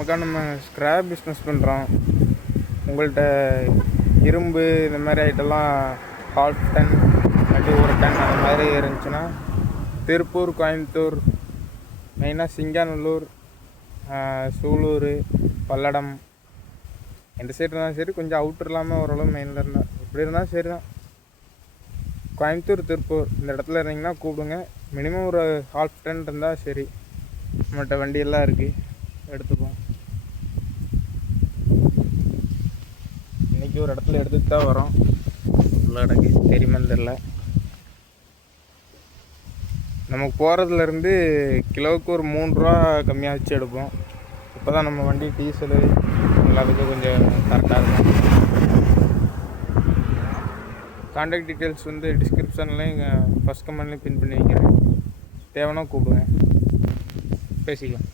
நமக்கா நம்ம scrap business பண்ணுறோம். உங்கள்கிட்ட இரும்பு இந்த மாதிரி ஐட்டம்லாம் ஹாஃப் டன் இல்லாட்டி 1 டன் அந்த மாதிரி இருந்துச்சுன்னா திருப்பூர், கோயம்புத்தூர், மெயினாக சிங்காநல்லூர், சூலூர், பல்லடம் எந்த சைடு இருந்தாலும் சரி, கொஞ்சம் அவுட்டர் இல்லாமல் ஓரளவு மெயினில் இருந்தால் எப்படி இருந்தாலும் சரி தான். கோயம்புத்தூர், திருப்பூர் இந்த இடத்துல இருந்தீங்கன்னா கூப்பிடுங்க. மினிமம் ஒரு ஹாஃப் டன் இருந்தால் சரி. நம்மகிட்ட வண்டியெல்லாம் இருக்குது, எடுத்துப்போம். இன்றைக்கி ஒரு இடத்துல எடுத்துகிட்டு தான் வரோம். உள்ள இடக்கு தெரியுமான்னு தெரில. நமக்கு போகிறதுலேருந்து கிலோவுக்கு ஒரு 3 ரூபா கம்மியாக வச்சு எடுப்போம். இப்போ தான் நம்ம வண்டி டீசலு எல்லாத்துக்கும் கொஞ்சம் கரெக்டாக இருக்கும். கான்டாக்ட் டீட்டெயில்ஸ் வந்து டிஸ்கிரிப்ஷன்லேயும் ஃபஸ்ட் கமெண்ட்லேயும் பின் பண்ணி வைக்கிறேன். தேவைன்னா கூப்பிடுங்க, பேசிக்கலாம்.